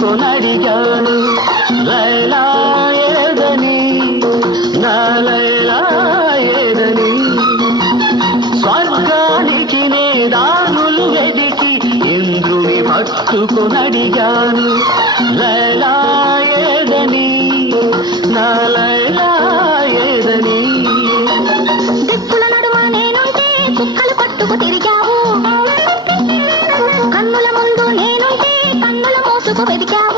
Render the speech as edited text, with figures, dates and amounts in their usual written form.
పట్టుకొనడిగాను లైలా ఏదని నా లైలా ఏదని స్వర్గానికి నే దారులు వెదికి ఇంద్రుని పట్టుకొనడిగాను లైలా ఏదని నా లైలా ఏదని దిక్కుల నడుమ నేనుంటే కుక్కలు పట్టుకు తిరిగావు కన్నుల ముందు నేనుంటే కన్నుల మోసుకు వెదికావు